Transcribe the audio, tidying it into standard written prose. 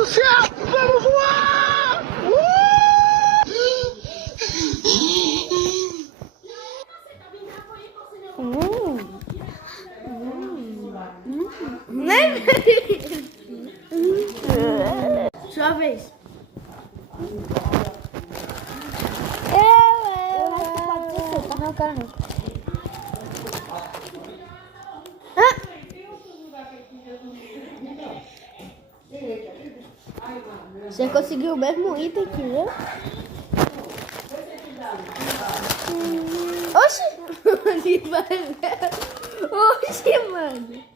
do céu! Vamos voar! Sua vez. Não quero não. Você conseguiu o mesmo item que eu? Oxi! Oxi, mano.